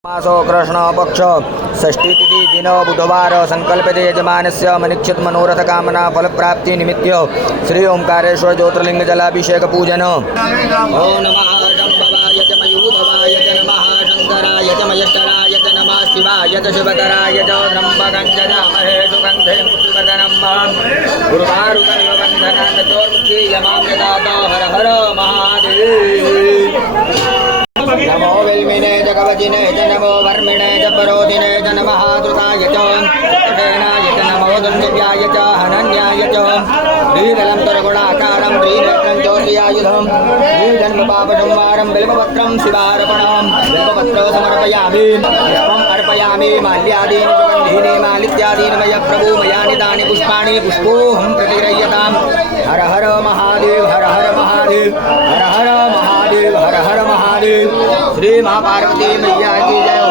मासो कृष्ण पक्ष षष्ठी तिथि दिन बुधवार संकल्प्यते यजमानस्य मनिक्षित मनोरथ कामना फल प्राप्ति निमित्त श्री ओंकारेश्वर ज्योतिर्लिंग जलाभिषेक पूजन। ओम नमः शंभवाय च मयूरवाय च नमः शंकराय च मयस्कराय च नमः शिवाय च शिवतराय च त्र्यंबकं यजामहे सुगंधे पुष्टिवर्धनम् गुरुवारुकल्पबन्धनान् चतुर्मुखी यमामृतात् हर हर महादेव। नमो विल्मिने च कवचिने च नमो वर्मिणे च परोधिने च नमः द्रुताय च सेनाय च नमो दुन्दव्याय च हनन्याय च श्रीदलं तुरगुणाकारं श्रीनेत्रं चौर्यायुधं श्रीजन्मपापसंहारं बिल्वपत्रं शिवार्पणं बिल्वपत्रं समर्पयामि पुष्पम् अर्पयामि माल्यादीनि सुगन्धीनि मालित्यादीनि मया प्रभु मया निदानि पुष्पाणि पुष्पोऽहं प्रतिगृह्यताम्। हर हर महादेव हर हर महादेव हर हर महादेव हर हर महादेव। श्री महापार्वती मैया की जय।